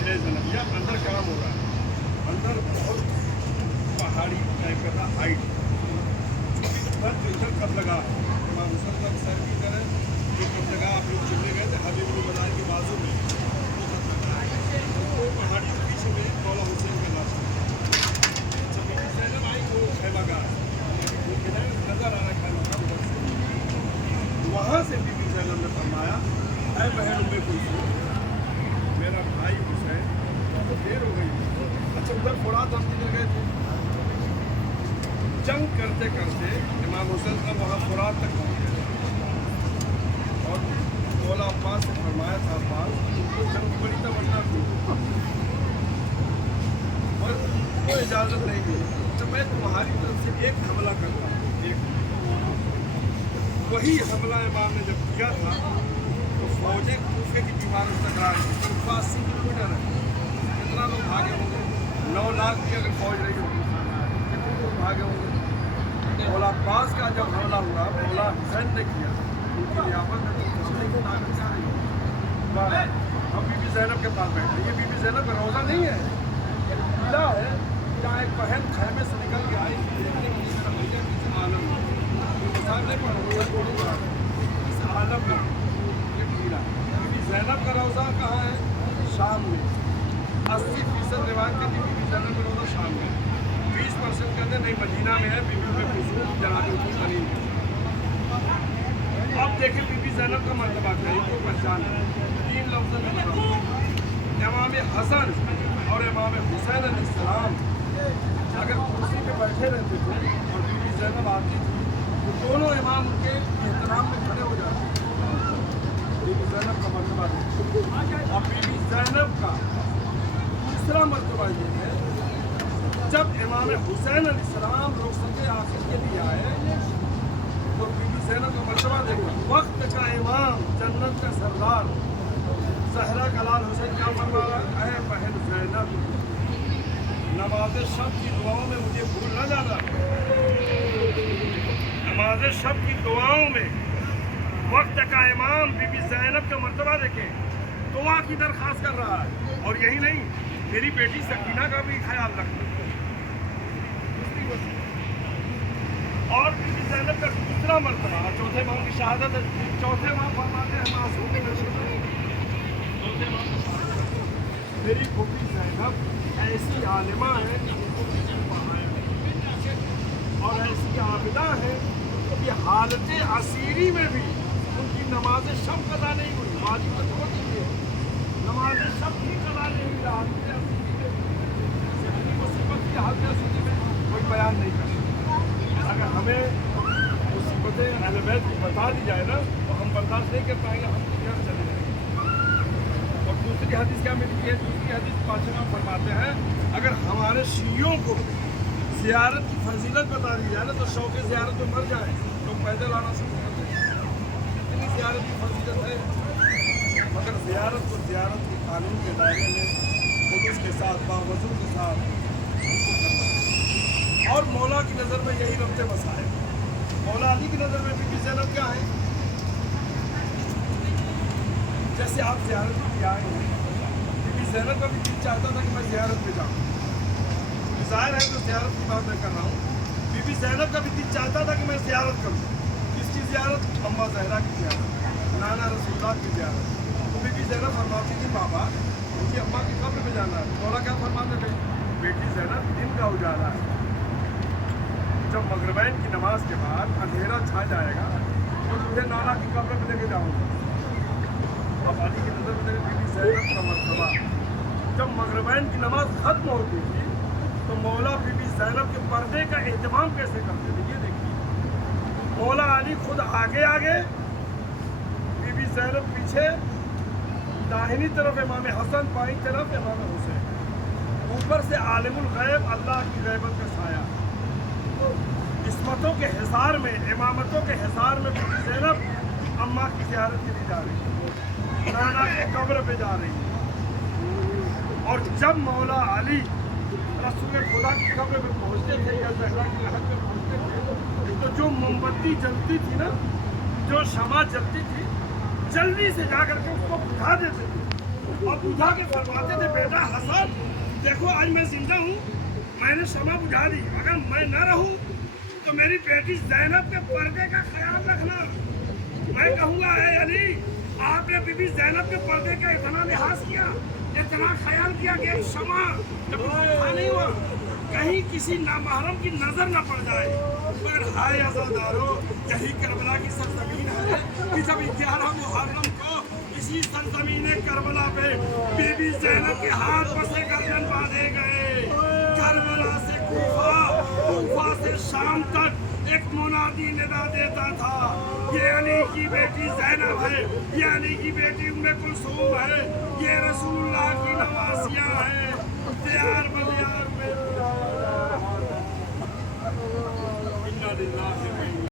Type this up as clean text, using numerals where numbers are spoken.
किले ज़नबिया अंदर काम हो रहा है। अंदर बहुत पहाड़ी टाइप का था, हाइट जो इधर कब लगा इमाम हुसैन का सर की तरह जो कब लगा आप लोग चलने गए थे हबीब बदाई के बाजू में वो पहाड़ी के पीछे में मौला हुसैन का नाश जब ज़ैनब आई वो खैमागाह नजर आ रहा खैमागाह उधर से वहाँ से बीबी ज़ैनब ने फरमाया ऐ बहन उम्मे कुलसूम मेरा भाई हुसैन तो देर हो गई। अच्छा उधर फुरात हम किधर गए थे जंग करते करते इमाम हुसैन का वहाँ फुरात तक पहुँच गए और मौला अब्बास से फरमाया था अब्बास उनको जंग बड़ी तमन्ना थी और कोई इजाज़त नहीं मिली तो मैं तुम्हारी तरफ से एक हमला करता हूँ। एक वही हमला इमाम ने जब किया था तो फौजें कूफे की दीवारों से टकरा गई। कूफा 80 किलोमीटर है, कितना लोग भागे होंगे? 9 लाख की अगर फौज रही होगी कितने लोग भागे होंगे? मौला अब्बास का जब हमला हुआ मौला हुसैन ने किया उनकी रियासत में तो कसने की ताकत क्या रही। हम बीबी ज़ैनब के पास बैठे, ये बीबी ज़ैनब का रोज़ा नहीं है, किला है जहाँ एक बहन खैमे से निकल के आई आलम इस आलम में ये किला बीबी ज़ैनब का रोज़ा कहाँ है? शाम में। 80% रिवायत के बीबी ज़ैनब का रोज़ा शाम में, 20% कहते नहीं मदीना में है बीबी में कुलसूम जनाब करीम। अब देखिए बीबी ज़ैनब का मर्तबा कहीं को पहचान 3 लफ्ज़ में बताऊँ। इमाम हसन और इमाम हुसैन अलैहिस्सलाम अगर कुर्सी पे बैठे रहते थे और बीबी ज़ैनब आती थी तो दोनों इमाम उनके एहतराम में खड़े हो जाते थे। बीबी ज़ैनब का मर्तबा है। और बीबी ज़ैनब का दूसरा मर्तबा ये है जब इमाम हुसैन अलैहिस्सलाम रुखसत आखिर के लिए आए तो बीबी ज़ैनब का मर्तबा देखो, वक्त का इमाम जन्नत का सरदार ज़हरा का लाल हुसैन क्या फरमा रहा है? ऐ बहन ज़ैनब नमाज शब की दुआओं में मुझे भूल न जाना। नमाज शब की दुआओं में वक्त का इमाम बीबी ज़ैनब का मर्तबा देखें, दुआ की दरख्वास्त कर रहा है। और यही नहीं, मेरी बेटी सकीना का भी ख्याल रखना। और बीबी ज़ैनब का दूसरा मर्तबा, चौथे इमाम की शहादत है। चौथे इमाम फरमाते हैं मासूम के चौथे इमाम की शहादत, मेरी फूफी ज़ैनब ऐसी आलिमा है और ऐसी आबिदा है कि हालत असीरी में भी उनकी नमाज शब कदा नहीं हुई। वाजिब तो छोड़ दीजिए, नमाज शब भी कदा नहीं हुई। हालत असीरी में जितनी मुसीबत की हालत असीरी में कोई बयान नहीं कर सकता। अगर हमें मुसीबतें अहले बैत की बता दी जाए ना तो हम बर्दाश्त नहीं कर पाएंगे, हम घर चले जाएंगे। और दूसरी हदीस क्या मिलती है? दूसरी हदीस पाशा फरमाते हैं अगर हमारे शियों को ज़ियारत की फजीलत बता दी जाए ना तो शौक़ ज़ियारत में मर जाए, लोग पैदल आना शुरू कर दें। इतनी ज़ियारत की फजीलत है, मगर ज़ियारत को ज़ियारत के कानून के दायरे में खुलूस के साथ बावजूद के साथ उनको करना। और मौला की नज़र में यही रब्ते मसाइल। मौला अली की नज़र में बीबी ज़ैनब क्या है? जैसे आप ज़ियारत में आए हैं, बीबी ज़ैनब का भी दिल चाहता था कि मैं ज़ियारत में जाऊँ। ज़ाहिर है तो ज़ियारत की बात मैं कर रहा हूँ। बीबी ज़ैनब का भी दिल चाहता था कि मैं ज़ियारत करूँ। किसकी ज़ियारत? अम्मा ज़हरा की ज़ियारत, नाना रसूलुल्लाह की ज़ियारत। तो बीबी ज़ैनब फरमाती थी बाबा उनकी अम्मा की कब्र में जाना है। मौला क्या फरमाते थे? बेटी ज़ैनब दिन का उजाला है, जब मगरिबैन की नमाज के बाद अंधेरा छा जाएगा तो तुझे नाना की कब्र में लेके जाऊँगा। अब अली की नज़र में बीबी ज़ैनब का मर्तबा जब मगरिबैन की नमाज ख़त्म होती थी तो मौला बीबी ज़ैनब के पर्दे का एहतमाम कैसे करते थे? ये देखिए, मौला अली खुद आगे आगे, बीबी ज़ैनब पीछे, दाहिनी तरफ इमाम हसन, बाईं तरफ इमाम हुसैन, ऊपर से आलिमुल गैब अल्लाह की गैबत का साया। इस्मतों के हिसार में, इमामतों के हिसार में बीबी ज़ैनब अम्मा की ज़ियारत के लिए जा रही है, नाना की कब्र पे जा रही है। और जब मौला अली रसूल खुदा की कब्र पे पहुँचते थे या ज़हरा की लहद पे पहुँचते थे तो जो मोमबत्ती जलती थी ना, जो शमा जलती थी, जल्दी से जा करके उसको बुझा देते थे। और बुझा के फरमाते थे, बेटा हसन देखो आज मैं जिंदा हूँ, मैंने शमा बुझा दी, अगर मैं न रहूँ तो मेरी बेटी ज़ैनब के पर्दे का ख्याल रखना। मैं कहूँगा ए अली, आपने बीबी ज़ैनब के पर्दे का इतना लिहाज किया, इतना ख्याल किया कि एक शमा जब बुझा नहीं हुआ कहीं किसी नामहरम की नजर न पड़ जाए। मगर हाय अज़ादारो, यही करबला की सरजमीन है कि जब 11 मुहर्रम को इसी सरजमीन करबला पे बीबी ज़ैनब के हाथ से गर्दन बांधे गए। करबला से कूफा, कूफा से शाम तक एक मुनादी निदा देता था, ये अली की बेटी ज़ैनब है, ये अली की बेटी उम्मे कुलसूम है, ये रसूलुल्लाह की नवासियाँ हैं। तैयार बलियार में इन्ना लिल्लाहि